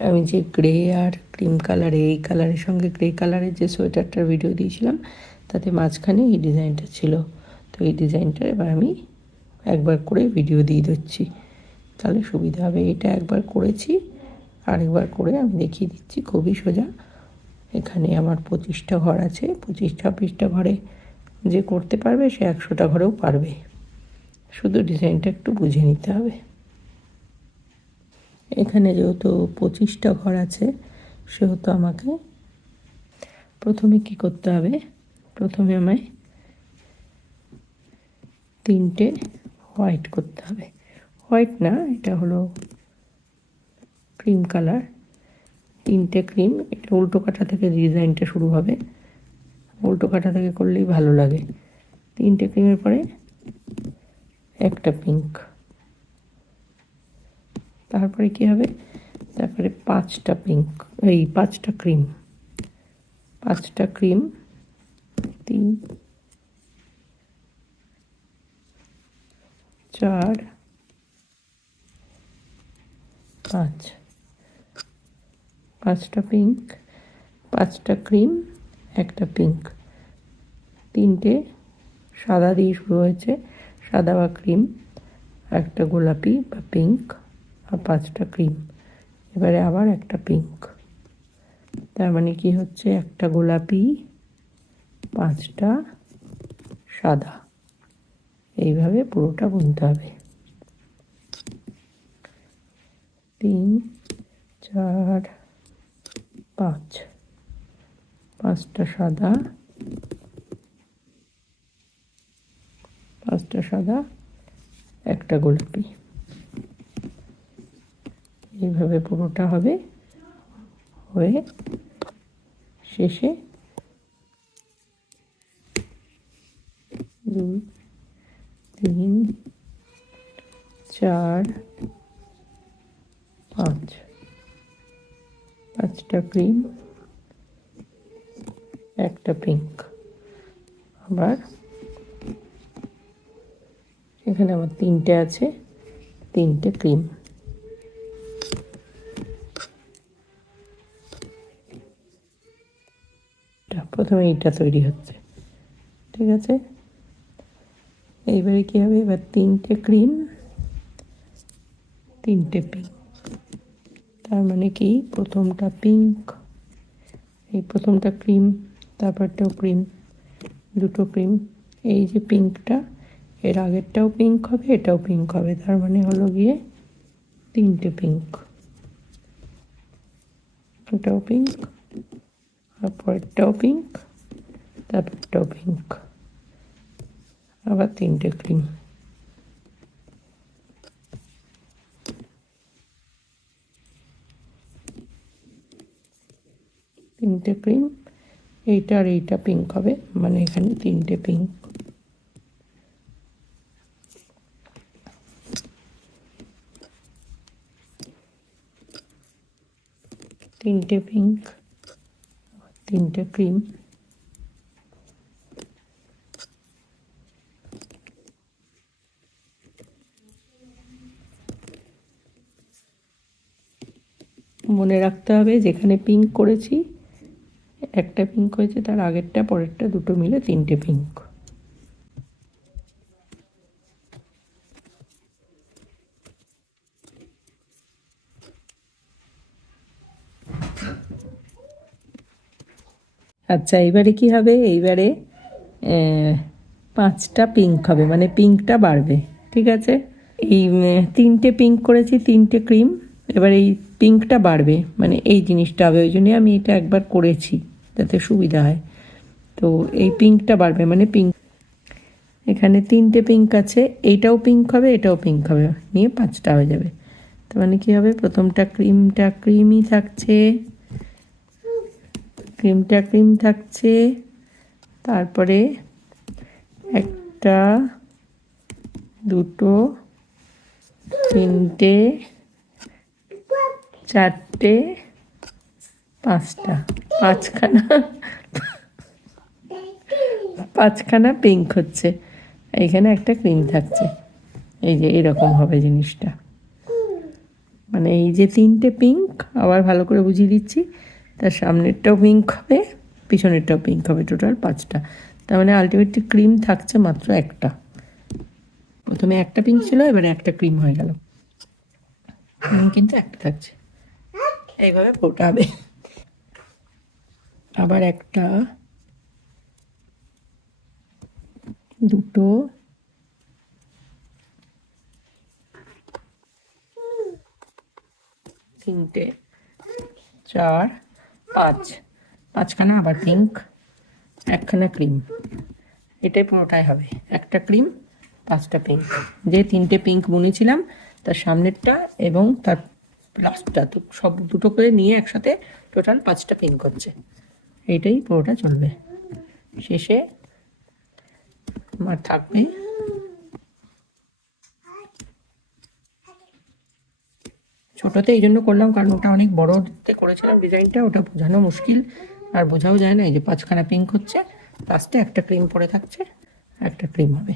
আমি যে গ্রে আর ক্রিম কালারে, এই কালারের সঙ্গে গ্রে কালারের যে সোয়েটারটার ভিডিও দিয়েছিলাম তাতে মাঝখানে এই ডিজাইনটা ছিল। তো এই ডিজাইনটা এবার আমি একবার করে ভিডিও দিয়ে দিচ্ছি, তাহলে সুবিধা হবে। এটা একবার করেছি, আরেকবার করে আমি দেখিয়ে দিচ্ছি। খুবই সোজা। এখানে আমার 25টা ঘর আছে। 25-26টা ঘরে যে করতে পারবে সে 100টা ঘরেও পারবে, শুধু ডিজাইনটা একটু বুঝে নিতে হবে। এখানে যেহেতু 25টা ঘর আছে সেহেতু আমাকে প্রথমে কি করতে হবে, প্রথমে আমায় 3টে হোয়াইট করতে হবে। হোয়াইট না, এটা হলো ক্রিম কালার। 3টে ক্রিম। এটা উল্টো কাটা থেকে ডিজাইনটা শুরু হবে, উল্টো কাটা থেকে করলেই ভালো লাগে। 3টে ক্রিমের পরে একটা পিঙ্ক, তারপরে কি হবে, তারপরে 5টা পিঙ্ক, এই 5টা ক্রিম। 5টা ক্রিম, 3, 4, 5। 5টা পিঙ্ক, 5টা ক্রিম, একটা পিঙ্ক। 3টে সাদা দিয়ে শুরু হয়েছে, সাদা বা ক্রিম, একটা গোলাপি বা পিঙ্ক, আর 5টা ক্রিম। এবারে আবার একটা পিঙ্ক। তার মানে কি হচ্ছে, একটা গোলাপি, 5টা সাদা। এইভাবে পুরোটা বুনতে হবে। 3, 4, 5। 5টা সাদা, 5টা সাদা, একটা গোলাপি। এইভাবে পুরোটা হবে। হয়ে শেষে 2, 3, 4, 5। 5টা ক্রিম, একটা পিঙ্ক। আবার এখানে আমার 3টে আছে, 3টে ক্রিম। প্রথমে এইটা তৈরি হচ্ছে, ঠিক আছে। এইবারে কী হবে, এবার 3টে ক্রিম, 3টে পিঙ্ক। তার মানে কি, প্রথমটা পিঙ্ক, এই প্রথমটা ক্রিম, তারপরটাও ক্রিম, দুটো ক্রিম। এই যে পিঙ্কটা, এর আগেরটাও পিঙ্ক হবে, এটাও পিঙ্ক হবে। তার মানে হলো গিয়ে 3টে পিঙ্ক। এটাও পিঙ্ক, আর পরেরটাও পিঙ্ক, তারপরটাও পিঙ্ক, আবার 3টে ক্রিম। তিনটে ক্রিম, এইটা আর এইটা পিঙ্ক হবে, মানে এখানে 3টে পিঙ্ক। তিনটে পিঙ্ক, 3টে ক্রিম, মনে রাখতে হবে যেখানে পিঙ্ক করেছি, একটা পিঙ্ক হয়েছে, তার আগেরটা পরেরটা দুটো মিলে 3টে পিঙ্ক। আচ্ছা, এইবারে কি হবে, এইবারে 5টা পিঙ্ক হবে, মানে পিঙ্কটা বাড়বে, ঠিক আছে। এই 3টে পিঙ্ক করেছি, 3টে ক্রিম, এবার এই পিঙ্কটা বাড়বে, মানে এই জিনিসটা হবে। ওই জন্যই আমি এটা একবার করেছি যাতে সুবিধা হয়। তো এই পিঙ্কটা বাড়বে, মানে পিঙ্ক, এখানে 3টে পিঙ্ক আছে, এইটাও পিঙ্ক হবে, এটাও পিঙ্ক হবে, নিয়ে 5টা হয়ে যাবে। তার মানে কী হবে, প্রথমটা ক্রিমটা ক্রিমই থাকছে, ক্রিমটা ক্রিম থাকছে, তারপরে একটা, দুটো, 3টে, 4টে, 5টা, 5খানা পিঙ্ক হচ্ছে। এইখানে একটা ক্রিম থাকছে, এই যে এরকম হবে জিনিসটা। মানে এই যে তিনটে পিঙ্ক, আবার ভালো করে বুঝিয়ে দিচ্ছি, তার সামনেরটাও পিঙ্ক হবে, পিছনেরটাও পিঙ্ক হবে, টোটাল 5টা। তার মানে আলটিমেটলি ক্রিম থাকছে মাত্র একটা। প্রথমে একটা পিঙ্ক ছিল, এবারে একটা ক্রিম হয়ে গেল, কিন্তু একটা থাকছে। এইভাবে পোটা হবে। আবার একটা, দুটো, তিনটে, 4, 5, 5খানা আবার পিঙ্ক, একখানা ক্রিম। এটাই পুরোটাই হবে, একটা ক্রিম 5টা পিঙ্ক। যে তিনটে পিঙ্ক বুনেছিলাম তার সামনেরটা এবং তার লাস্টটা, তো সব দুটো করে নিয়ে একসাথে টোটাল 5টা পিঙ্ক হচ্ছে। এইটাই পুরোটা চলবে। শেষে আমার থাকবে ছোটোতে, এই জন্য করলাম কারণ ওটা অনেক বড়োতে করেছিলাম ডিজাইনটা, ওটা বোঝানো মুশকিল আর বোঝাও যায় না। এই যে 5খানা পিঙ্ক হচ্ছে, লাস্টে একটা ক্রিম পরে থাকছে, একটা ক্রিম হবে।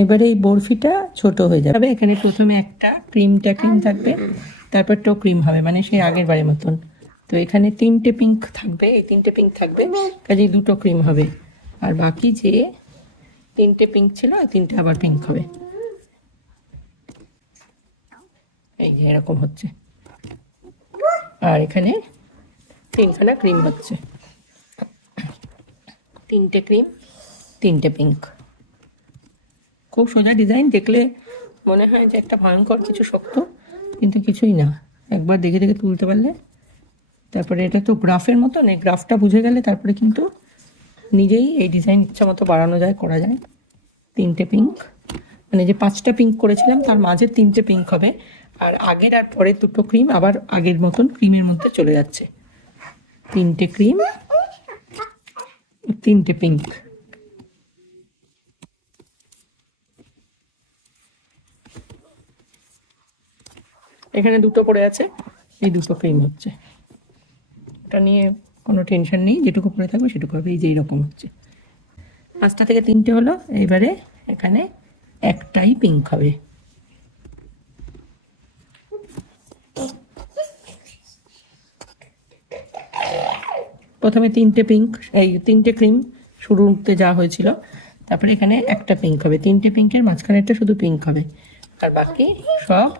এবারে এই বরফিটা ছোট হয়ে যাবে। এখানে প্রথমে একটা ক্রিম থাকবে, তারপরটাও ক্রিম হবে, মানে সেই আগের বারের মতন। তো এখানে 3টে পিঙ্ক থাকবে, এই 3টে পিঙ্ক থাকবে, কাজেই 2টো ক্রিম হবে। আর বাকি যে 3টে পিঙ্ক ছিল, এই 3টে আবার পিঙ্ক হবে। এই যে এরকম হচ্ছে। আর এখানে 3খানা ক্রিম হচ্ছে, 3টে ক্রিম, 3টে পিঙ্ক। খুব সোজা ডিজাইন, দেখলে মনে হয় যে একটা ভয়ঙ্কর কিছু শক্ত, কিন্তু কিছুই না। একবার দেখে দেখে তুলতে পারলে, তারপরে এটা তো গ্রাফের মতন, এই গ্রাফটা বুঝে গেলে তারপরে কিন্তু নিজেই এই ডিজাইন ইচ্ছা মতো বাড়ানো যায়, করা যায়। 3টে পিঙ্ক, মানে যে 5টা পিঙ্ক করেছিলাম তার মাঝে 3টে পিঙ্ক হবে, আর আগের আর পরের 2টো ক্রিম আবার আগের মতন ক্রিমের মধ্যে চলে যাচ্ছে। 3টে ক্রিম, 3টে পিঙ্ক। এখানে 2টো পড়ে আছে, এই 2টো ক্রিম হচ্ছে। এটা নিয়ে কোনো টেনশন নেই, যেটুকু পড়ে থাকবে সেটুকু হবে। এই যে এইরকম হচ্ছে, 5টা থেকে 3টে হলো। এবারে এখানে একটাই পিঙ্ক হবে। প্রথমে 3টে পিঙ্ক, এই 3টে ক্রিম শুরুতে যা হয়েছিল, তারপরে এখানে একটা পিঙ্ক হবে। 3টে পিঙ্কের মাঝখানেরটা শুধু পিঙ্ক হবে, আর বাকি সব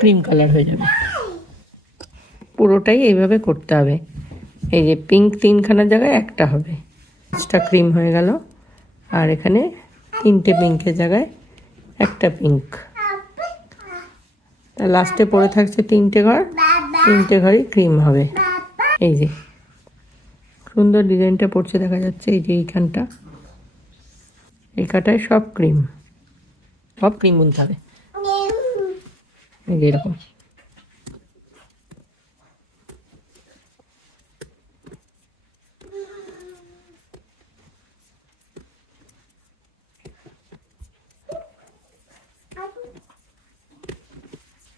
ক্রিম কালার হয়ে যাবে। পুরোটাই এইভাবে করতে হবে। এই যে পিঙ্ক 3খানার জায়গায় একটা হবে, 5টা ক্রিম হয়ে গেল। আর এখানে 3টে পিঙ্কের জায়গায় একটা পিঙ্ক। তার লাস্টে পড়ে থাকছে 3টে ঘর, 3টে ঘরই ক্রিম হবে। এই যে সুন্দর ডিজাইনটা পড়ছে, দেখা যাচ্ছে। এই যে এইখানটা, এই কাটায় সব ক্রিম, সব ক্রিম বুনতে হবে। এই যে এরকম।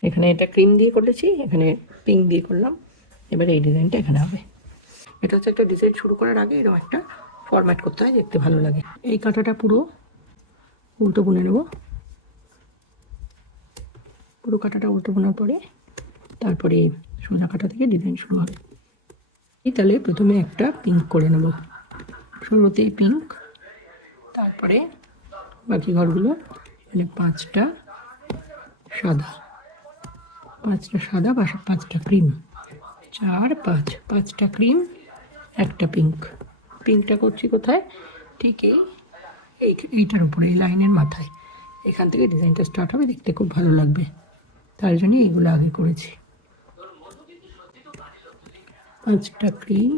এখানে এটা ক্রিম দিয়ে করেছি, এখানে পিঙ্ক দিয়ে করলাম। এবার এই ডিজাইনটা এখানে হবে। এটা হচ্ছে একটা ডিজাইন শুরু করার আগে এরকম একটা ফরম্যাট করতে হয়, দেখতে ভালো লাগে। এই কাঁটাটা পুরো উল্টো বুনে নেব। পুরো কাঁটাটা উল্টো বোনার পরে তারপরে সোজা কাঁটা থেকে ডিজাইন শুরু হবে। তাহলে প্রথমে একটা পিঙ্ক করে নেব, শুরুতেই পিঙ্ক, তারপরে বাকি ঘরগুলো, মানে 5টা সাদা, 5টা সাদা, 5টা ক্রিম, 4, 5, 5টা ক্রিম, একটা পিঙ্ক। পিঙ্কটা করছি কোথায়? ঠিক এইটার উপরে, এই লাইনের মাথায়। এখান থেকে ডিজাইনটা স্টার্ট হবে, দেখতে খুব ভালো লাগবে, তার জন্য এইগুলো আগে করেছি। 5টা ক্রিম,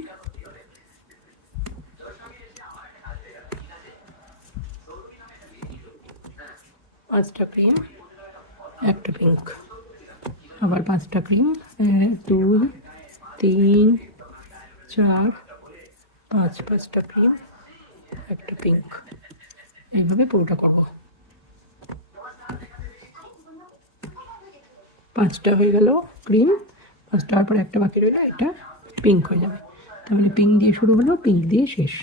5টা ক্রিম, একটা পিঙ্ক। আবার 5টা ক্রিম, 1, 2, 3, 4, 5, 5টা ক্রিম, একটা পিঙ্ক। এইভাবে পুরোটা করবো। 5টা হয়ে গেল ক্রিম, 5টা হওয়ার পরে একটা বাকি রইলো, এটা পিঙ্ক হয়ে যাবে। তার মানে পিঙ্ক দিয়ে শুরু হলো, পিঙ্ক দিয়ে শেষ।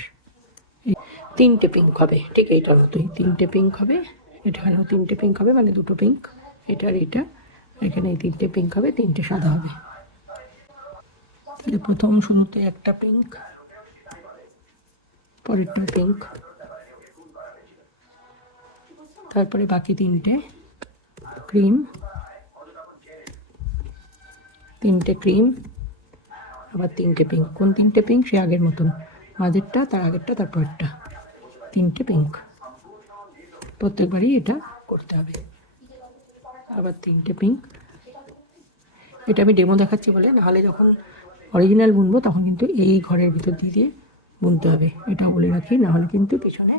এই 3টে পিঙ্ক হবে, ঠিক এইটার মতোই 3টে পিঙ্ক হবে। এখানেও 3টে পিঙ্ক হবে, মানে 2টো পিঙ্ক, এটা আর এটা। এখানে এই তিনটে পিঙ্ক হবে, তিনটে সাদা হবে। তাহলে প্রথম শুরুতে একটা পিঙ্ক, পরেরটা পিঙ্ক, তারপরে বাকি তিনটে ক্রিম, তিনটে ক্রিম, আবার তিনটে পিঙ্ক। কোন তিনটে পিঙ্ক? সে আগের মতন, মাঝেরটা, তার আগেরটা, তারপরেরটা, তিনটে পিঙ্ক। প্রত্যেকবারই এটা করতে হবে। আবার তিনটে পিঙ্ক। এটা আমি ডেমো দেখাচ্ছি বলে, নাহলে যখন অরিজিনাল বুনবো তখন কিন্তু এই ঘরের ভিতর দিয়ে বুনতে হবে, এটা বলে রাখি, নাহলে কিন্তু পিছনে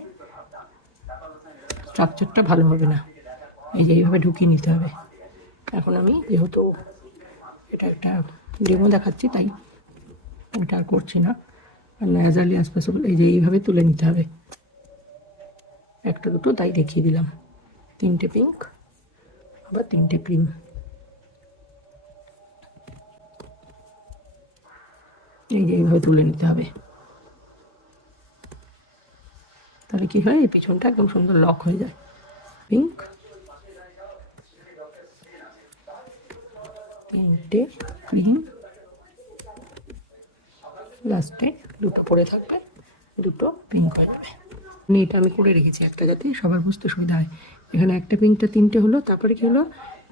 স্ট্রাকচারটা ভালো হবে না। এই যে এইভাবে ঢুকিয়ে নিতে হবে। এখন আমি যেহেতু এটা একটা ডেমো দেখাচ্ছি তাই এটা আর করছি না, আর অ্যাজ আর্লি অ্যাজ পসিবল এই যে এইভাবে তুলে নিতে হবে। একটা দুটো তাই দেখিয়ে দিলাম। তিনটে পিঙ্ক, আবার তিনটে ক্রিম। এই যে এইভাবে তুলে নিতে হবে। তাহলে কী হয়, এই পিছনটা একদম সুন্দর লক হয়ে যায়। পিঙ্ক, তিনটে ক্রিম, লাস্টে দুটো পরে থাকবে, দুটো পিঙ্ক হয়ে যাবে। এটা আমি করে রেখেছি একটা, যাতে সবার বুঝতে সুবিধা হয়। এখানে একটা পিঙ্কটা তিনটে হলো, তারপরে কী হলো,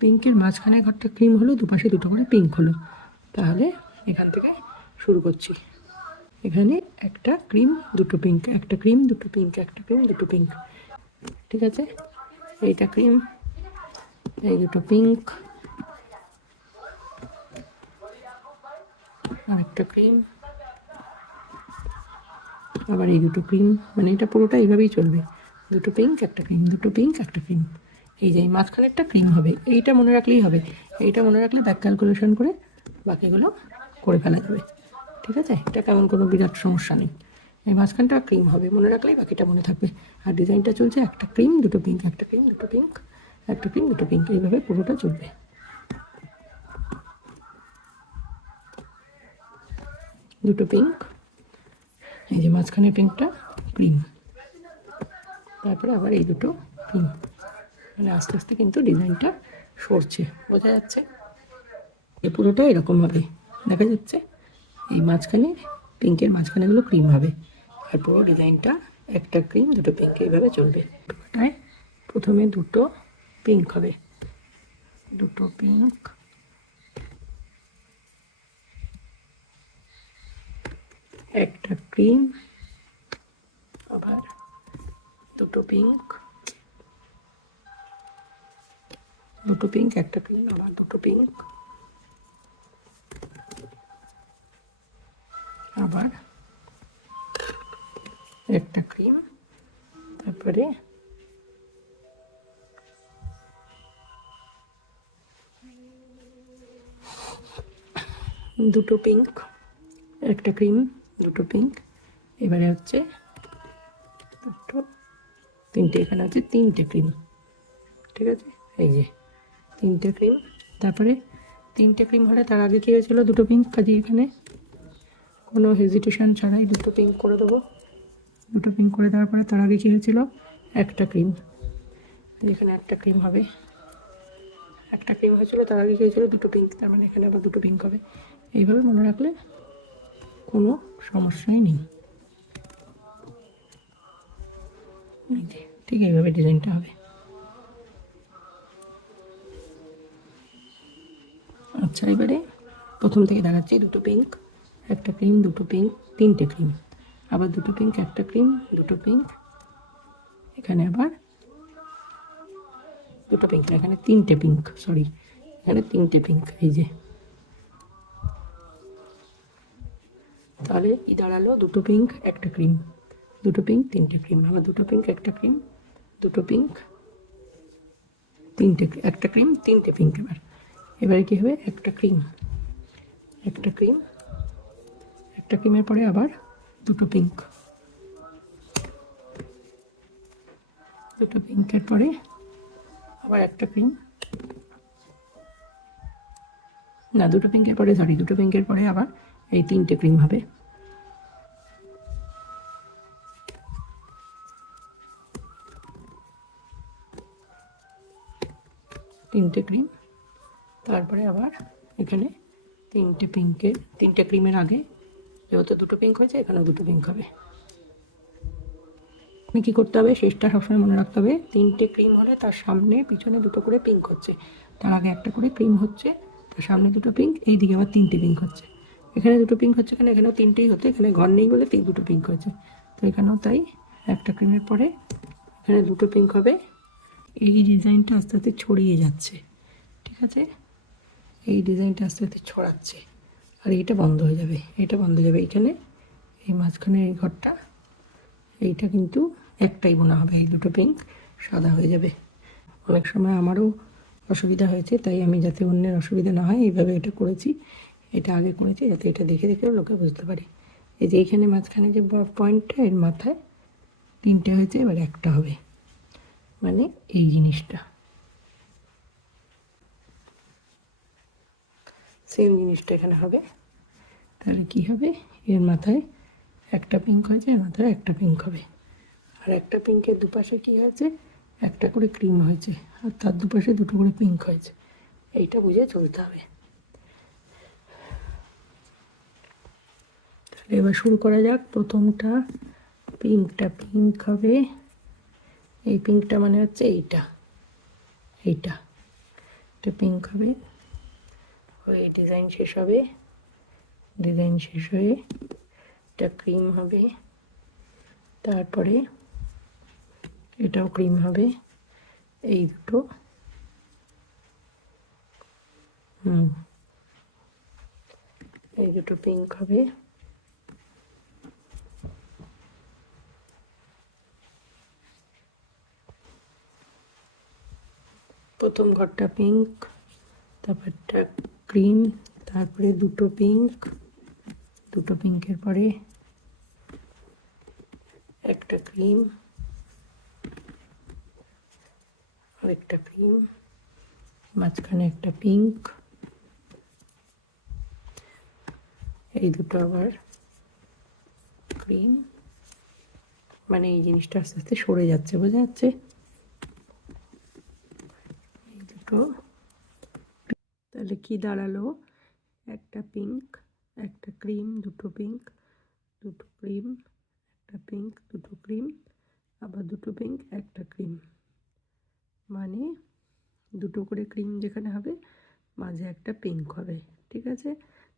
পিঙ্কের মাঝখানে ঘরটা ক্রিম হলো, দুপাশে দুটো করে পিঙ্ক হলো। তাহলে এখান থেকে শুরু করছি। এখানে একটা ক্রিম, দুটো পিঙ্ক, একটা ক্রিম, দুটো পিঙ্ক, একটা ক্রিম, দুটো পিঙ্ক। ঠিক আছে, এইটা ক্রিম, এই দুটো পিঙ্ক, আর একটা ক্রিম, আবার এই দুটো ক্রিম। মানে এটা পুরোটা এইভাবেই চলবে, দুটো পিঙ্ক, একটা ক্রিম, দুটো পিঙ্ক, একটা ক্রিম। এই যে মাঝখানে একটা ক্রিম হবে, এইটা মনে রাখলেই হবে। এইটা মনে রাখলে ব্যাক ক্যালকুলেশন করে বাকিগুলো করে ফেলা যাবে। ঠিক আছে, এটা কেমন কোনো বিরাট সমস্যা নেই। এই মাঝখানটা ক্রিম হবে, মনে রাখলেই বাকিটা মনে থাকবে। আর ডিজাইনটা চলছে একটা ক্রিম, দুটো পিঙ্ক, একটা ক্রিম, দুটো পিঙ্ক, একটা ক্রিম, দুটো পিঙ্ক, এইভাবে পুরোটা চলবে। দুটো পিঙ্ক, এই যে মাঝখানে পিঙ্কটা ক্রিম, তারপরে আবার এই দুটো ক্রিম। মানে আস্তে আস্তে কিন্তু ডিজাইনটা সরছে, বোঝা যাচ্ছে। এই পুরোটা এরকম হবে, দেখা যাচ্ছে। এই মাঝখানে পিঙ্কের মাঝখানেগুলো ক্রিম হবে, আর পুরো ডিজাইনটা একটা ক্রিম, দুটো পিঙ্ক, এইভাবে চলবে। তাই প্রথমে দুটো পিঙ্ক হবে, দুটো পিঙ্ক, একটা ক্রিম, আবার দুটো পিঙ্ক, দুটো পিঙ্ক, একটা ক্রিম, আবার দুটো পিঙ্ক, আবার একটা ক্রিম, তারপরে দুটো পিঙ্ক, একটা ক্রিম, দুটো পিঙ্ক। এবারে হচ্ছে দুটো, তিনটে, এখানে হচ্ছে তিনটে ক্রিম। ঠিক আছে, এই যে তিনটে ক্রিম, তারপরে তিনটে ক্রিম হলে তার আগে কী হয়েছিল, দুটো পিঙ্ক। কাজে এখানে কোনো হেজিটেশন ছাড়াই দুটো পিঙ্ক করে দেবো। দুটো পিঙ্ক করে দেওয়ার পরে তার আগে কী হয়েছিল, একটা ক্রিম। এখানে একটা ক্রিম হবে, একটা ক্রিম হয়েছিল, তার আগে কী হয়েছিল, দুটো পিঙ্ক। তার মানে এখানে আবার দুটো পিঙ্ক হবে। এইভাবে মনে রাখলে কোনো সমস্যাই নেই। ঠিক এইভাবে ডিজাইনটা হবে। আচ্ছা, এবারে প্রথম থেকে দেখাচ্ছি। দুটো পিঙ্ক, একটা ক্রিম, দুটো পিঙ্ক, তিনটে ক্রিম, আবার দুটো পিঙ্ক, একটা ক্রিম, দুটো পিঙ্ক, এখানে আবার দুটো পিঙ্ক, এখানে তিনটে পিঙ্ক, সরি, এখানে তিনটে পিঙ্ক। এই যে, তাহলে কি দাঁড়ালো, দুটো পিঙ্ক, একটা ক্রিম, দুটো পিঙ্ক, তিনটে ক্রিম, আবার দুটো পিঙ্ক, একটা ক্রিম, দুটো পিঙ্ক, তিনটে, একটা ক্রিম, তিনটে পিঙ্ক। এবারে কী হবে, একটা ক্রিম, একটা ক্রিম, একটা ক্রিমের পরে আবার দুটো পিঙ্ক, দুটো পিঙ্কের পরে আবার একটা ক্রিম, না দুটো পিঙ্কের পরে, সরি, দুটো পিঙ্কের পরে আবার এই তিনটে ক্রিম হবে। তিনটে ক্রিম, তারপরে আবার এখানে তিনটে ক্রিমের আগে যেহেতু দুটো পিঙ্ক হয়েছে, এখানেও দুটো পিঙ্ক হবে। কী করতে হবে, শেষটা সবসময় মনে রাখতে হবে, তিনটে ক্রিম হলে তার সামনে পিছনে দুটো করে পিঙ্ক হচ্ছে, তার আগে একটা করে ক্রিম হচ্ছে, তার সামনে দুটো পিঙ্ক, এই দিকে আবার তিনটে পিঙ্ক হচ্ছে। এখানে দুটো পিঙ্ক হচ্ছে, এখানেও তিনটেই হতো, এখানে ঘর নেই বলে দুটো পিঙ্ক হয়েছে। তো এখানেও তাই, একটা ক্রিমের পরে এখানে দুটো পিঙ্ক হবে। এই ডিজাইনটা আস্তে আস্তে ছড়িয়ে যাচ্ছে, ঠিক আছে? এই ডিজাইনটা আস্তে আস্তে ছড়াচ্ছে, আর এইটা বন্ধ হয়ে যাবে, এখানে এই মাঝখানে এই ঘরটা, এইটা কিন্তু একটাই বোনা হবে, এই দুটো পিঙ্ক সাদা হয়ে যাবে। অনেক সময় আমারও অসুবিধা হয়েছে, তাই আমি যাতে অন্যের অসুবিধা না হয় এইভাবে এটা করেছি। এটা আগে করেছি যাতে এটা দেখে দেখে লোকে বুঝতে পারে। এই যে এইখানে মাঝখানে যে পয়েন্টটা, এর মাথায় তিনটে হয়েছে, এবার একটা হবে, মানে এই জিনিসটা। সেম জিনিসটা এখানে হবে। তাহলে কী হবে, এর মাথায় একটা পিঙ্ক হয়েছে, এর মাথায় একটা পিঙ্ক হবে, আর একটা পিঙ্কের দুপাশে কী হয়েছে, একটা করে ক্রিম হয়েছে, আর তার দুপাশে দুটো করে পিঙ্ক হয়েছে। এইটা বুঝে চলতে হবে। তাহলে এবার শুরু করা যাক। প্রথমটা পিঙ্কটা পিঙ্ক হবে, এই পিঙ্কটা মানে হচ্ছে এইটা এটা পিঙ্ক হবে, ওই ডিজাইন শেষ হবে, ডিজাইন শেষ হয়ে এটা ক্রিম হবে, তারপরে এটাও ক্রিম হবে, এই দুটো এই দুটো পিঙ্ক হবে, প্রথম ঘরটা পিঙ্ক, তারপরটা ক্রিম, তারপরে দুটো পিঙ্কের পরে একটা ক্রিম, আরেকটা ক্রিম, মাঝখানে একটা পিঙ্ক, এই দুটো আবার ক্রিম, মানে এই জিনিসটা আস্তে আস্তে সরে যাচ্ছে, বোঝা যাচ্ছে? এই দুটো, তাহলে কি দাঁড়ালো, একটা পিঙ্ক, একটা ক্রিম, দুটো পিঙ্ক, দুটো ক্রিম, একটা পিঙ্ক, দুটো ক্রিম, আবার দুটো পিঙ্ক, একটা ক্রিম, মানে দুটো করে ক্রিম যেখানে হবে মাঝে একটা পিঙ্ক হবে, ঠিক আছে?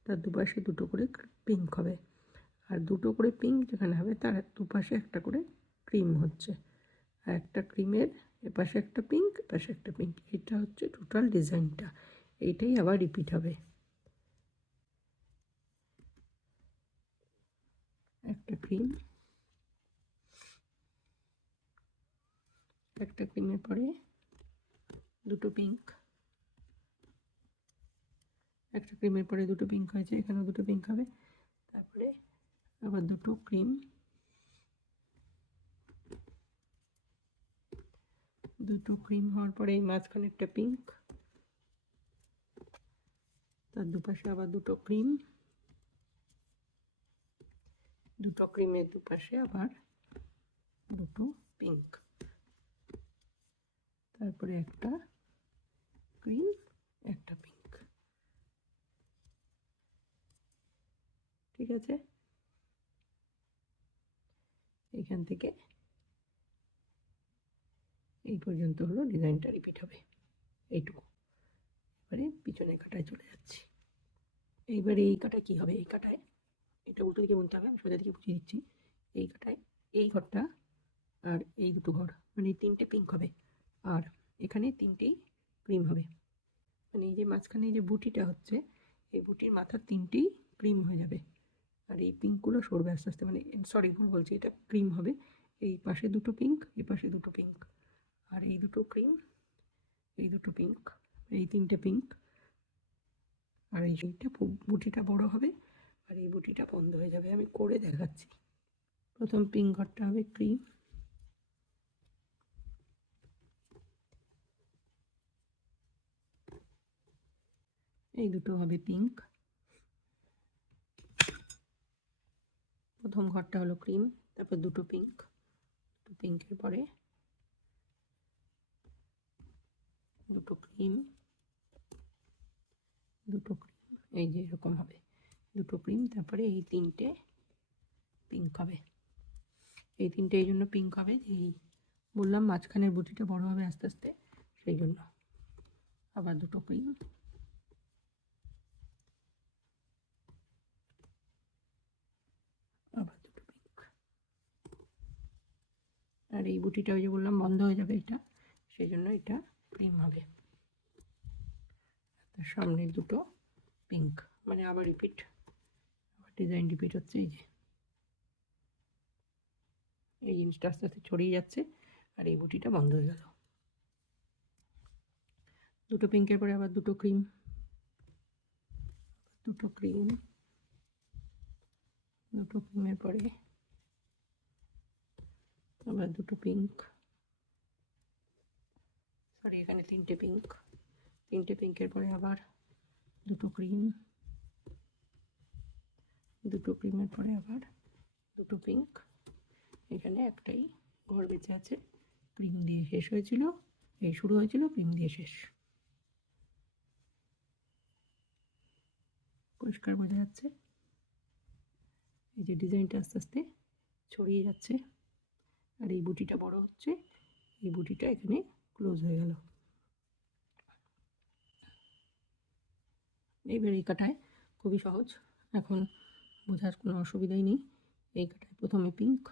তার দুপাশে দুটো করে পিঙ্ক হবে, আর দুটো করে পিঙ্ক যেখানে হবে তার দুপাশে একটা করে ক্রিম হচ্ছে, আর একটা ক্রিমের এপাশে একটা পিঙ্ক, এপাশে একটা পিঙ্ক। এটা হচ্ছে টোটাল ডিজাইনটা, এইটাই আবার রিপিট হবে। একটা ক্রিম, একটা ক্রিমের পরে দুটো পিঙ্ক, একটা ক্রিমের পরে দুটো পিঙ্ক হয়েছে, এখানেও দুটো পিঙ্ক হবে, তারপরে আবার দুটো ক্রিম, দুটো ক্রিম হওয়ার পরে এই মাঝখানে একটা পিঙ্ক, তার দুপাশে আবার দুটো ক্রিম, দুটো ক্রিমের দুপাশে আবার দুটো পিঙ্ক, তারপরে একটা ক্রিম, একটা পিঙ্ক, ঠিক আছে? এইখান থেকে এই পর্যন্ত হলো, ডিজাইনটা রিপিট হবে এইটুকু। এবারে পিছনের কাটায় চলে যাচ্ছি। এইবারে এই কাটায় কী হবে, এই কাটায় এটা উল্টো দিকে বুনতে হবে, আমি সোজা দিকে বুঝিয়ে দিচ্ছি। এই কাটায় এই ঘরটা আর এই দুটো ঘর, মানে তিনটে পিঙ্ক হবে, আর এখানে তিনটেই ক্রিম হবে, মানে এই যে মাঝখানে এই যে বুটিটা হচ্ছে, এই বুটির মাথার তিনটেই ক্রিম হয়ে যাবে, আর এই পিঙ্কগুলো সরবে আস্তে আস্তে, মানে সরি ভুল বলছি, এটা ক্রিম হবে, এই পাশে দুটো পিঙ্ক, এই পাশে দুটো পিঙ্ক, আর এই দুটো ক্রিম, এই দুটো পিঙ্ক, এই তিনটে পিঙ্ক, আর এইটা বুটিটা বড় হবে, আর এই বুটিটা বন্ধ হয়ে যাবে। আমি করে দেখাচ্ছি। প্রথম পিঙ্ক ঘরটা হবে ক্রিম, এই দুটো হবে পিঙ্ক, প্রথম ঘরটা হলো ক্রিম, তারপর দুটো পিঙ্ক, দুটো পিঙ্কের পরে দুটো ক্রিম, দুটো ক্রিম, এই যে এরকম হবে দুটো ক্রিম, তারপরে এই তিনটে পিঙ্ক হবে। এই তিনটে এই জন্য পিঙ্ক হবে, এই বললাম মাঝখানের বুটিটা বড় হবে আস্তে আস্তে, সেই জন্য। আবার দুটো ক্রিম, আবার দুটো পিঙ্ক। আর এই বুটিটা ওই যে বললাম বন্ধ হয়ে যাবে এটা, সেই জন্য এটা ক্রিম হবে। তার সামনে দুটো পিঙ্ক, মানে আবার রিপিট, আবার ডিজাইন রিপিট হচ্ছে। এই যে এই জিনিসটা আস্তে আস্তে ছড়িয়ে যাচ্ছে, আর এই বুটিটা বন্ধ হয়ে গেল। দুটো পিঙ্কের পরে আবার দুটো ক্রিম, দুটো ক্রিম, দুটো ক্রিমের পরে আবার দুটো পিঙ্ক, সরি এখানে তিনটে পিঙ্ক, তিনটে পিঙ্কের পরে আবার দুটো ক্রিম, দুটো ক্রিমের পরে আবার দুটো পিঙ্ক। এখানে একটাই ঘর বেঁচে আছে, ক্রিম দিয়ে শেষ হয়েছিল, এই শুরু হয়েছিল, ক্রিম দিয়ে শেষ। পরিষ্কার বোঝা যাচ্ছে। এই যে ডিজাইনটা আস্তে আস্তে ছড়িয়ে যাচ্ছে, আর এই বুটিটা বড় হচ্ছে, এই বুটিটা এখানে ক্লোজ হয়ে গেল। এইবার এই কাটায় খুবই সহজ, এখন বোঝার কোনো অসুবিধাই নেই। এই কাটায় প্রথমে পিঙ্ক,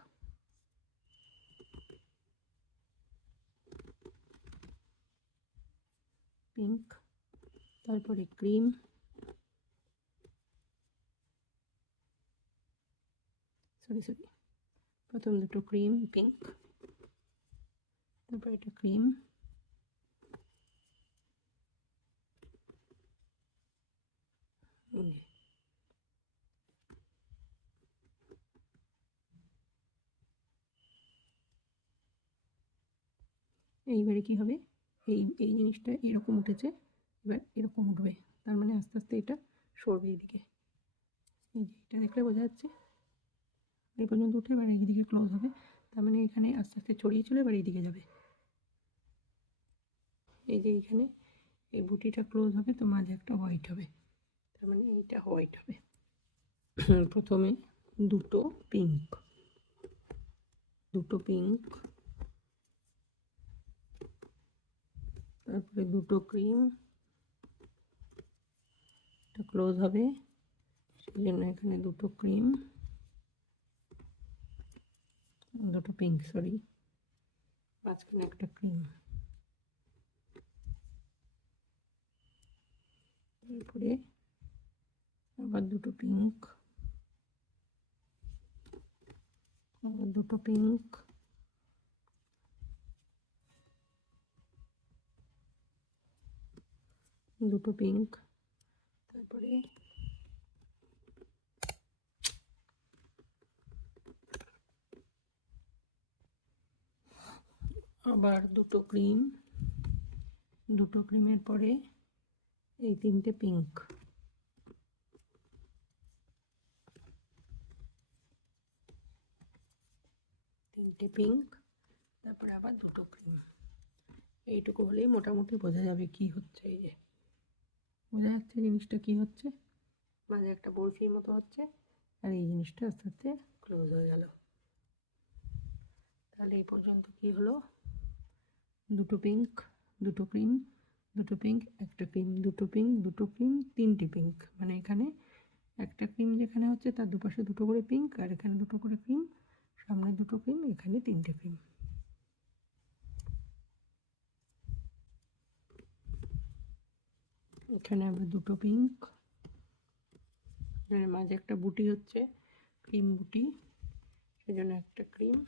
পিঙ্ক, তারপরে ক্রিম, সরি প্রথম দুটো ক্রিম পিঙ্ক, তারপর এটা ক্রিম, এইবারে কি হবে, এই এই জিনিসটা এরকম উঠেছে, এবার এরকম উঠবে, তার মানে আস্তে আস্তে এটা সরবে এইদিকে। এই যে এটা দেখলে বোঝা যাচ্ছে, এই পর্যন্ত উঠে এবার এইদিকে ক্লোজ হবে, তার মানে এখানে আস্তে আস্তে ছড়িয়ে চলে এবার এইদিকে যাবে। এই যে এইখানে এই বুটিটা ক্লোজ হবে, তো মাঝে একটা হোয়াইট হবে, তার মানে এইটা হোয়াইট হবে। প্রথমে দুটো পিঙ্ক, দুটো পিঙ্ক, তারপরে দুটো ক্রিম, এটা ক্লোজ হবে, সেই জন্য এখানে দুটো ক্রিম, দুটো পিঙ্ক, সরি মাঝখানে একটা ক্রিম, তারপরে আবার দুটো পিঙ্ক, আবার দুটো পিঙ্ক, দুটো পিঙ্ক, তারপরে আবার দুটো ক্রিম, দুটো ক্রিমের পরে এই তিনটে পিঙ্ক, তিনটে পিঙ্ক, তারপরে আবার দুটো ক্রিম। এইটুকু হলেই মোটামুটি বোঝা যাবে কি হচ্ছে। এই যে বোঝা যাচ্ছে জিনিসটা কি হচ্ছে, মাঝে একটা বরফির মতো হচ্ছে, আর এই জিনিসটা আস্তে আস্তে ক্লোজ হয়ে গেল। তাহলে এই পর্যন্ত কি হলো, দুটো পিঙ্ক, দুটো ক্রিম, দুটো পিঙ্ক, একটা ক্রিম, দুটো পিঙ্ক, দুটো ক্রিম, তিনটে পিঙ্ক, মানে এখানে একটা ক্রিম যেখানে হচ্ছে তার দুপাশে দুটো করে পিঙ্ক, আর এখানে দুটো করে ক্রিম, সামনে দুটো ক্রিম, এখানে তিনটে ক্রিম। এখানে আবার দুটো পিঙ্ক, মাঝে একটা বুটি হচ্ছে ক্রিম বুটি, সেজন্য একটা ক্রিম,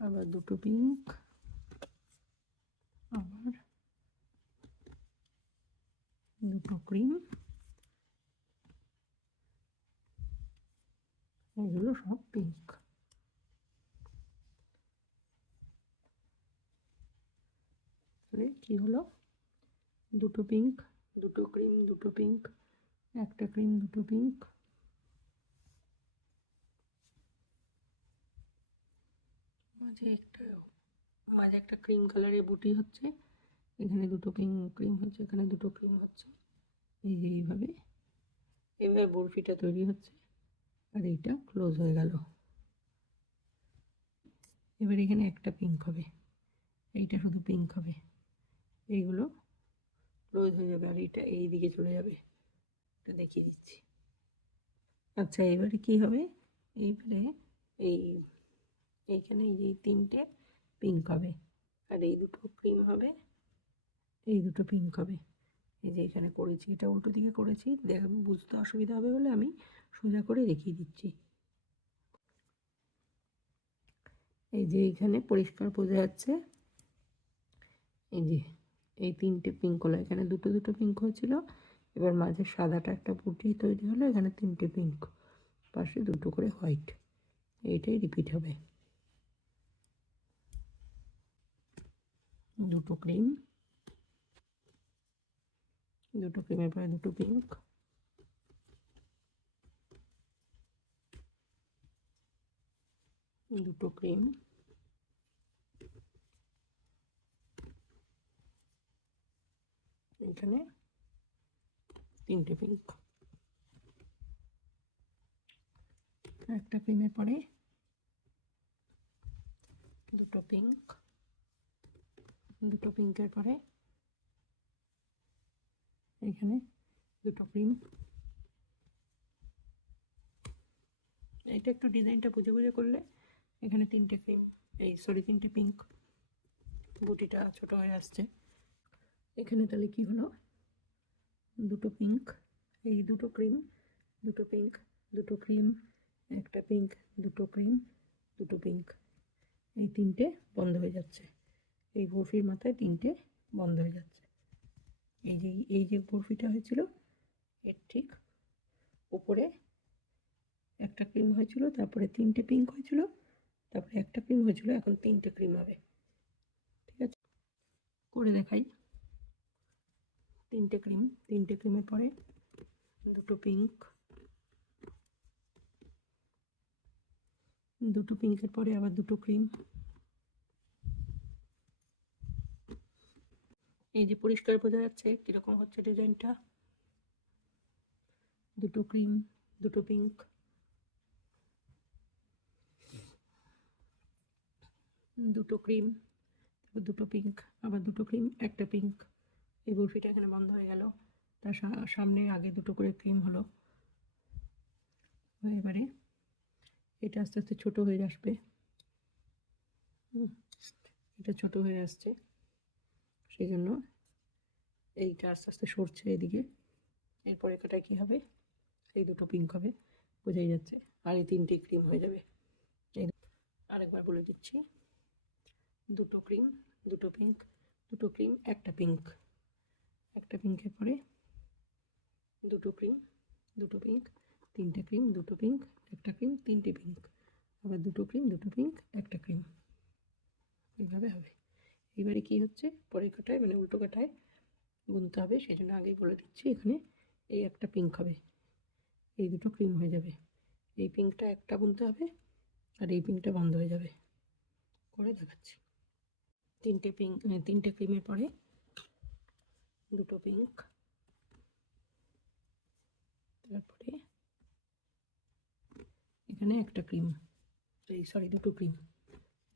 আবার দুটো পিঙ্ক, আবার দুটো ক্রিম, এগুলো সব পিঙ্ক। তাহলে কি হলো, দুটো পিঙ্ক, দুটো ক্রিম, দুটো পিঙ্ক, একটা ক্রিম, দুটো পিঙ্ক, মাঝে একটা ক্রিম কালারের বুটি হচ্ছে, এখানে দুটো পিঙ্ক ক্রিম হচ্ছে, এখানে দুটো ক্রিম হচ্ছে, এই যে এইভাবে এভাবে বরফিটা তৈরি হচ্ছে, আর এইটা ক্লোজ হয়ে গেল। এবার এখানে একটা পিঙ্ক হবে, এইটা শুধু পিঙ্ক হবে, এইগুলো ক্লোজ হয়ে যাবে, আর এইটা এই দিকে চলে যাবে। এটা দেখিয়ে দিচ্ছি। আচ্ছা, এবারে কি হবে, এইবারে এই এইখানে এই তিনটে পিঙ্ক হবে, আর এই দুটো ক্রিম হবে, এই দুটো পিঙ্ক হবে। এই যে এখানে করেছি, এটা উল্টো দিকে করেছি, বুঝতে অসুবিধা হবে বলে আমি সোজা করে দেখিয়ে দিচ্ছি। এই যে এইখানে পরিষ্কার বোঝা যাচ্ছে, এই যে এই তিনটে পিঙ্ক হলো, এখানে দুটো দুটো পিঙ্ক হয়েছিল, এবার মাঝে সাদাটা একটা বুটি তৈরি হলো, এখানে তিনটে পিঙ্ক, পাশে দুটো করে হোয়াইট, এইটাই রিপিট হবে। দুটো ক্রিম, দুটো ক্রিমের পরে দুটো পিঙ্ক, দুটো ক্রিম, এখানে তিনটে পিঙ্ক, একটা ক্রিমের পরে দুটো পিঙ্ক, দুটো পিঙ্কের পরে এখানে দুটো ক্রিম। এটা একটু ডিজাইনটা বুঝে বুঝে করলে, এখানে তিনটে ক্রিম, এই সরি তিনটে পিঙ্ক, বুটিটা ছোট হয়ে আসছে। এখানে তাহলে কি হলো, দুটো পিঙ্ক, এই দুটো ক্রিম, দুটো পিঙ্ক, দুটো ক্রিম, একটা পিঙ্ক, দুটো ক্রিম, দুটো পিঙ্ক, এই তিনটে বন্ধ হয়ে যাচ্ছে। এই বরফির মাথায় তিনটে বন্ধ হয়ে যাচ্ছে। এই যে বরফিটা হয়েছিল, এর ঠিক উপরে একটা ক্রিম হয়েছিল, তারপরে তিনটে পিঙ্ক হয়েছিল, তারপরে একটা ক্রিম হয়েছিল, এখন তিনটে ক্রিম হবে। ঠিক আছে, করে দেখাই। তিনটে ক্রিম, তিনটে ক্রিমের পরে দুটো পিঙ্ক, দুটো পিঙ্কের পরে আবার দুটো ক্রিম। এই যে পরিষ্কার বোঝা যাচ্ছে কীরকম হচ্ছে ডিজাইনটা। দুটো ক্রিম, দুটো পিঙ্ক, দুটো ক্রিম, দুটো পিঙ্ক, আবার দুটো ক্রিম, একটা পিঙ্ক। এই বরফিটা এখানে বন্ধ হয়ে গেল, তার সামনে আগে দুটো করে ক্রিম হলো। এবারে এটা আস্তে আস্তে ছোটো হয়ে আসবে, এটা ছোট হয়ে আসছে, সেই জন্য এইটা আস্তে আস্তে সরছে এদিকে। এরপরে এটায় কী হবে, এই দুটো পিঙ্ক হবে, বোঝাই যাচ্ছে, আর এই তিনটে ক্রিম হয়ে যাবে। এই আরেকবার বলে দিচ্ছি, দুটো ক্রিম, দুটো পিঙ্ক, দুটো ক্রিম, একটা পিঙ্ক, একটা পিঙ্কের পরে দুটো ক্রিম, দুটো পিঙ্ক, তিনটে ক্রিম, দুটো পিঙ্ক, একটা ক্রিম, তিনটে পিঙ্ক, আবার দুটো ক্রিম, দুটো পিঙ্ক, একটা ক্রিম, এইভাবে হবে। এবারে কি হচ্ছে, পরের কাটায় মানে উল্টো কাটায় বুনতে হবে, সেই জন্য আগেই বলে দিচ্ছি। এখানে এই একটা পিঙ্ক হবে, এই দুটো ক্রিম হয়ে যাবে, এই পিঙ্কটা একটা বুনতে হবে, আর এই পিঙ্কটা বন্ধ হয়ে যাবে। করে দেখাচ্ছি। তিনটে পিঙ্ক, তিনটে ক্রিমের পরে দুটো পিঙ্ক, তারপরে এখানে একটা ক্রিম, এই সরি দুটো ক্রিম,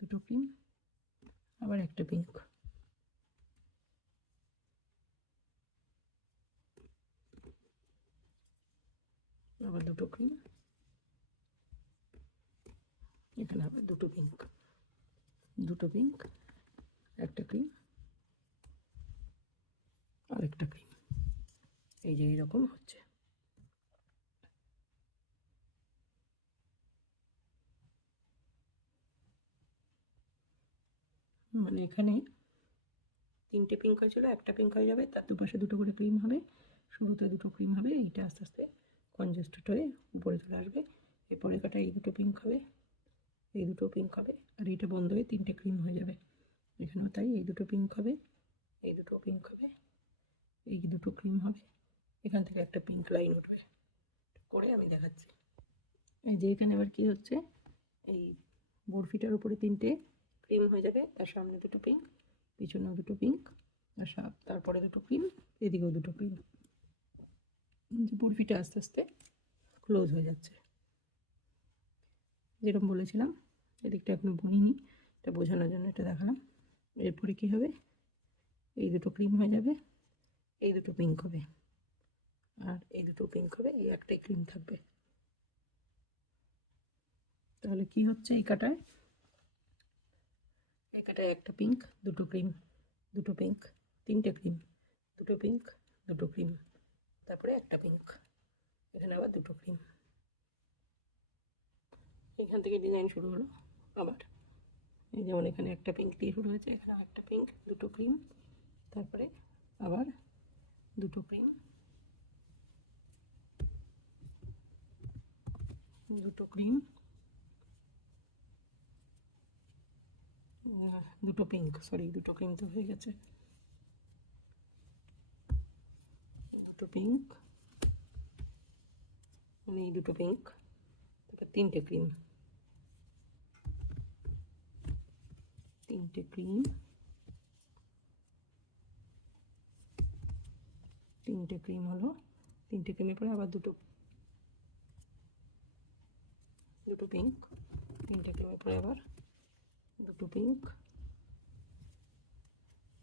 দুটো ক্রিম, আবার একটা পিঙ্ক, আবার দুটো ক্রিম, এখানে আবার দুটো পিঙ্ক, দুটো পিঙ্ক, একটা ক্রিম, আর একটা ক্রিম। এই যে এইরকম হচ্ছে। মানে এখানে তিনটে পিঙ্ক হয়েছিল, একটা পিঙ্ক হয়ে যাবে, তার দুপাশে দুটো করে ক্রিম হবে, শুরুতে দুটো ক্রিম হবে, এইটা আস্তে আস্তে কনজেস্টেড হয়ে উপরে চলে আসবে। এরপরে কাটা এই দুটো পিঙ্ক হবে, এই দুটো পিঙ্ক হবে, আর এইটা বন্ধ হয়ে তিনটে ক্রিম হয়ে যাবে। এখানেও তাই, এই দুটো পিঙ্ক হবে, এই দুটো পিঙ্ক হবে, এই দুটো ক্রিম হবে, এখান থেকে একটা পিঙ্ক লাইন উঠবে। করে আমি দেখাচ্ছি। এই যে এখানে এবার কী হচ্ছে, এই বরফিটার উপরে তিনটে ক্রিম হয়ে যাবে, তার সামনে দুটো পিঙ্ক, পিছনেও দুটো পিঙ্ক, আর তারপরে দুটো ক্রিম, এদিকেও দুটো ক্রিম। যে বরফিটা আস্তে আস্তে ক্লোজ হয়ে যাচ্ছে, যেরকম বলেছিলাম। এদিকটা এখনো বুনিনি, এটা বোঝানোর জন্য এটা দেখালাম। এরপরে কী হবে, এই দুটো ক্রিম হয়ে যাবে, এই দুটো পিঙ্ক হবে, আর এই দুটো পিঙ্ক হবে, এই একটাই ক্রিম থাকবে। তাহলে কি হচ্ছে এই কাটায় একটা পিঙ্ক, দুটো ক্রিম, দুটো পিঙ্ক, তিনটে ক্রিম, দুটো পিঙ্ক, দুটো ক্রিম, তারপরে একটা পিঙ্ক, এখানে আবার দুটো ক্রিম। এখান থেকে ডিজাইন শুরু হলো আবার। এই যেমন এখানে একটা পিঙ্ক দিয়ে শুরু হয়েছে, এখানে একটা পিঙ্ক, দুটো ক্রিম, তারপরে আবার দুটো ক্রিম, দুটো ক্রিম, দুটো পিঙ্ক, সরি দুটো ক্রিম তো হয়ে গেছে, দুটো পিঙ্ক, মানে এই দুটো পিঙ্ক, তারপর তিনটে ক্রিম, তিনটে ক্রিম, তিনটে ক্রিম হলো, তিনটে ক্রিমের পরে আবার দুটো দুটো পিঙ্ক, তিনটে ক্রিমের পরে আবার দুটো পিঙ্ক,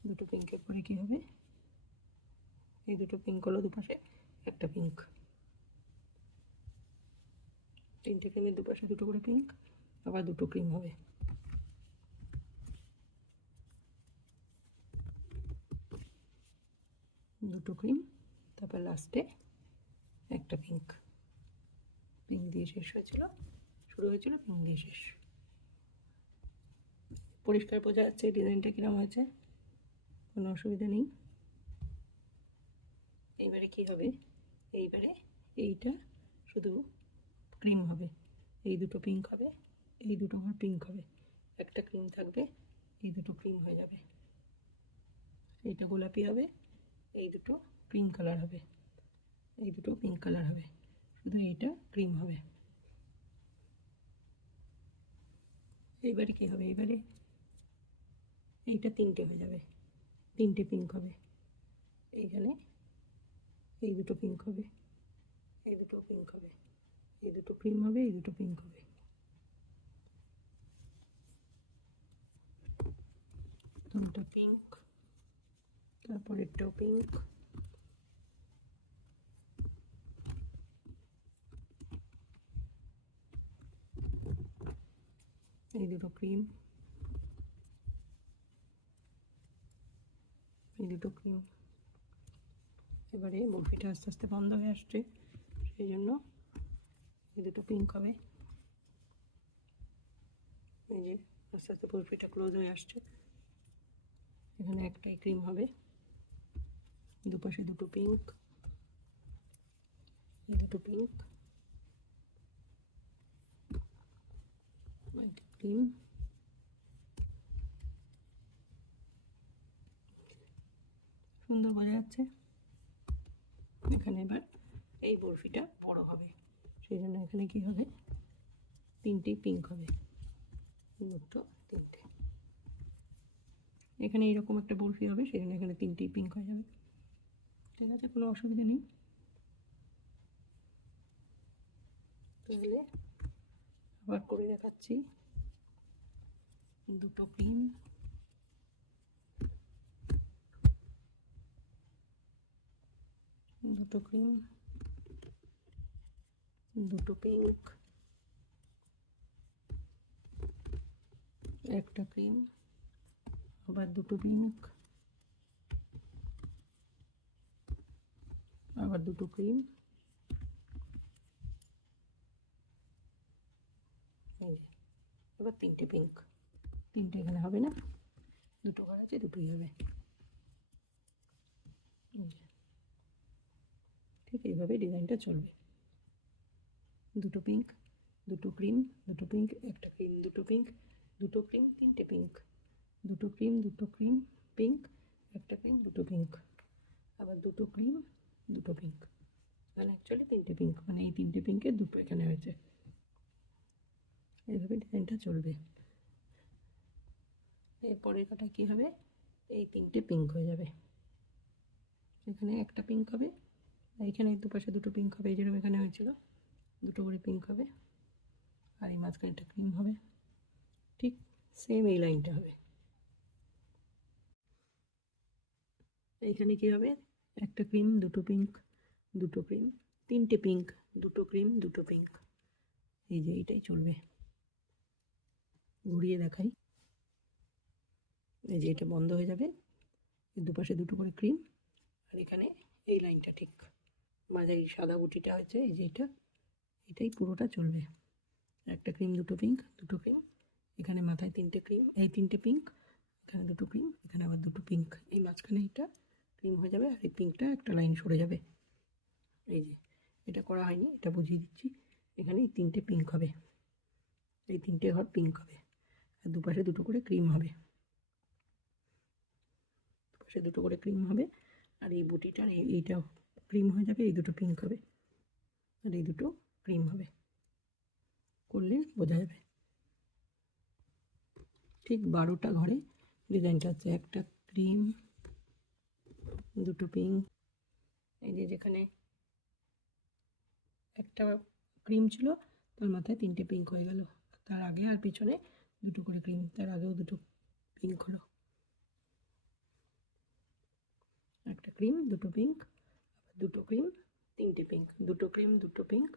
দুটো পিঙ্কের পরে কী হবে, এই দুটো পিঙ্ক হলো দুপাশে একটা পিঙ্ক, তিনটে ক্রিমের দুপাশে দুটো করে পিঙ্ক, আবার দুটো ক্রিম হবে, দুটো ক্রিম, তারপর লাস্টে একটা পিঙ্ক। পিঙ্ক দিয়ে শেষ হয়েছিল, শুরু হয়েছিল পিঙ্ক দিয়ে শেষ। পরিষ্কার বোঝা যাচ্ছে ডিজাইনটা কিরম হয়েছে, কোনো অসুবিধা নেই। এইবারে কি হবে, এইবারে এইটা শুধু ক্রিম হবে, এই দুটো পিঙ্ক হবে, এই দুটো আবার পিঙ্ক হবে, একটা ক্রিম থাকবে, এই দুটো ক্রিম হয়ে যাবে, এইটা গোলাপি হবে, এই দুটো পিঙ্ক কালার হবে, এই দুটো পিঙ্ক কালার হবে, শুধু এইটা ক্রিম হবে। এইবারে কী হবে, এইবারে এইটা তিনটে হয়ে যাবে, তিনটে পিঙ্ক হবে, এইখানে এই দুটো পিঙ্ক হবে, এই দুটো পিঙ্ক হবে, এই দুটো ক্রিম হবে, এই দুটো পিঙ্ক হবে, দুটো পিঙ্ক, তারপরেরটাও পিঙ্ক, এই দুটো ক্রিম, এই দুটো ক্রিম। এবারে বরফিটা আস্তে আস্তে বন্ধ হয়ে আসছে, সেই জন্য এই দুটো পিঙ্ক হবে, এই যে আস্তে আস্তে বরফিটা ক্লোজ হয়ে আসছে। এখানে একটাই ক্রিম হবে, দুপাশে দুটো পিঙ্ক, এই দুটো পিঙ্ক, একটা ক্রিম, সুন্দর বোঝা যাচ্ছে। এখানে এবার এই বরফিটা বড় হবে, সেই জন্য এখানে কি হবে, তিনটেই পিঙ্ক হবে, দুটো তিনটে। এখানে এইরকম একটা বরফি হবে, সেই জন্য এখানে তিনটেই পিঙ্ক হয়ে যাবে। ঠিক আছে, কোনো অসুবিধা নেই। তাহলে আবার করে দেখাচ্ছি, দুটো ক্রিম, দুটো ক্রিম, দুটো পিঙ্ক, একটা ক্রিম, আবার দুটো পিঙ্ক, আবার দুটো ক্রিম, এই যে এবার তিনটে পিঙ্ক, তিনটে এখানে হবে না, দুটো ঘর আছে, দুটোই হবে। ঠিক এইভাবে ডিজাইনটা চলবে, দুটো পিঙ্ক, দুটো ক্রিম, দুটো পিঙ্ক, একটা ক্রিম, দুটো পিঙ্ক, দুটো ক্রিম, তিনটে পিঙ্ক, দুটো ক্রিম, দুটো ক্রিম, পিঙ্ক, একটা ক্রিম, দুটো পিঙ্ক, আবার দুটো ক্রিম, দুটো পিঙ্ক। এখানে অ্যাকচুয়ালি তিনটে পিঙ্ক, মানে এই তিনটে পিঙ্কের দুটো এখানে হয়েছে। এইভাবে ডিজাইনটা চলবে। এরপরের কাটা কী হবে, এই তিনটে পিঙ্ক হয়ে যাবে, এখানে একটা পিঙ্ক হবে, এইখানে দুপাশে দুটো পিঙ্ক হবে, এই যেরকম এখানে হয়েছিল দুটো করে পিঙ্ক হবে, আর এই মাঝখানেটা ক্রিম হবে। ঠিক সেম এই লাইনটা হবে। এইখানে কী হবে, একটা ক্রিম দুটো পিঙ্ক, দুটো ক্রিম তিনটে পিঙ্ক, দুটো ক্রিম দুটো পিঙ্ক, এই যে এইটাই চলবে। ঘুরিয়ে দেখাই, এই যে এটা বন্ধ হয়ে যাবে, দুপাশে দুটো করে ক্রিম, আর এখানে এই লাইনটা ঠিক মাঝারি সাদা বুটিটা হয়েছে, এই যে এটাই পুরোটা চলবে। একটা ক্রিম দুটো পিঙ্ক, দুটো ক্রিম, এখানে মাথায় তিনটে ক্রিম, এই তিনটে পিঙ্ক, এখানে দুটো ক্রিম, এখানে আবার দুটো পিঙ্ক, এই মাঝখানে এটা ক্রিম হয়ে যাবে, আর এই পিঙ্কটা একটা লাইন সরে যাবে। এই যে এটা করা হয়নি, এটা বুঝিয়ে দিচ্ছি। এখানে এই তিনটে পিঙ্ক হবে, এই তিনটে ঘর পিঙ্ক হবে, আর দুপাশে দুটো করে ক্রিম হবে, দুপাশে দুটো করে ক্রিম হবে, আর এই বুটিটার এইটা ক্রিম হয়ে যাবে, এই দুটো পিঙ্ক হবে, আর এই দুটো ক্রিম হবে। করলে বোঝা যাবে। ঠিক 12টা ঘরে ডিজাইনটা হচ্ছে, একটা ক্রিম দুটো পিঙ্ক, এই যে যেখানে একটা ক্রিম ছিল তার মাথায় তিনটে পিঙ্ক হয়ে গেল, তার আগে আর পিছনে দুটো করে ক্রিম, তার আগেও দুটো পিঙ্ক হলো। একটা ক্রিম দুটো পিঙ্ক, আবার দুটো ক্রিম তিনটে পিঙ্ক, দুটো ক্রিম দুটো পিঙ্ক,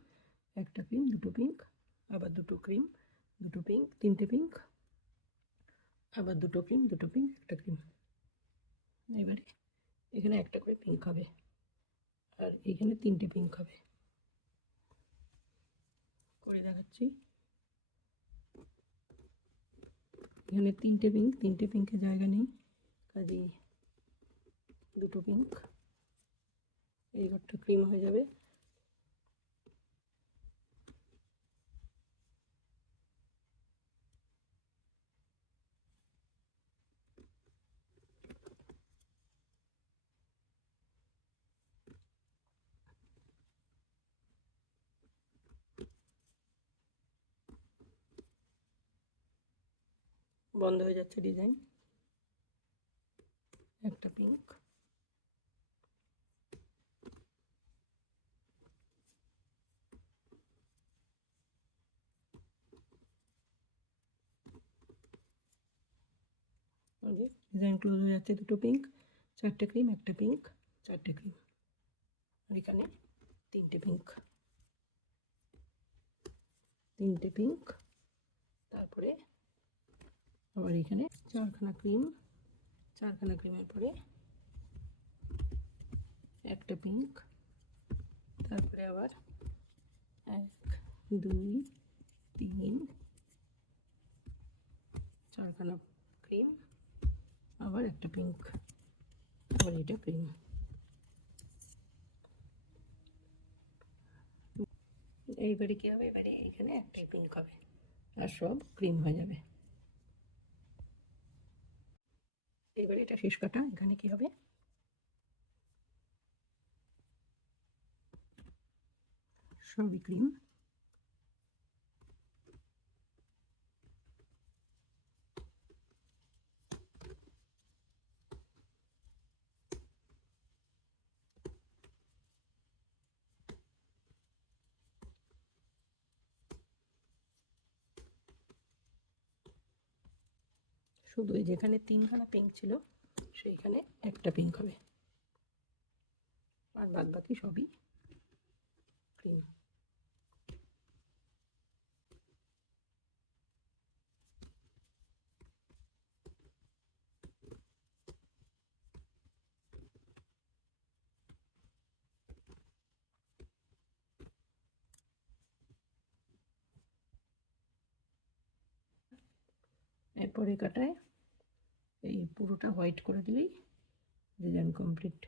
একটা ক্রিম দুটো পিঙ্ক, আবার দুটো ক্রিম দুটো পিঙ্ক তিনটে পিঙ্ক, আবার দুটো ক্রিম দুটো পিঙ্ক একটা ক্রিম। এবারে এখানে একটা করে পিঙ্ক হবে, আর এইখানে তিনটে পিঙ্ক হবে। করে দেখাচ্ছি, এখানে তিনটে পিঙ্ক, তিনটে পিঙ্কের জায়গা নেই, কাজেই দুটো পিঙ্ক, এই ঘরটা ক্রিম হয়ে যাবে। বন্ধ হয়ে যাচ্ছে ডিজাইন, একটা পিঙ্ক, ডিজাইন ক্লোজ হয়ে যাচ্ছে, দুটো পিঙ্ক, চারটে ক্রিম, একটা পিঙ্ক, চারটে ক্রিম, আর এখানে তিনটে পিঙ্ক, তিনটে পিঙ্ক, তারপরে আবার এখানে চারখানা ক্রিম, চারখানা ক্রিমের পরে একটা পিঙ্ক, তারপরে আবার 1 2 3 চারখানা ক্রিম, আবার একটা পিঙ্ক, আবার এটা ক্রিম। এইবারে কী হবে, এবারে এইখানে একটাই পিঙ্ক হবে, আর সব ক্রিম হয়ে যাবে। এবারে এটা শেষ কাটা, এখানে কি হবে, সবই ক্রিম, শুধু যেখানে তিনখানা পিঙ্ক ছিল সেইখানে একটা পিঙ্ক হবে, আর বাদ বাকি সবই ক্রিম। এরপরে কাটায় এই পুরোটা হোয়াইট করে দিলেই ডিজাইন কমপ্লিট।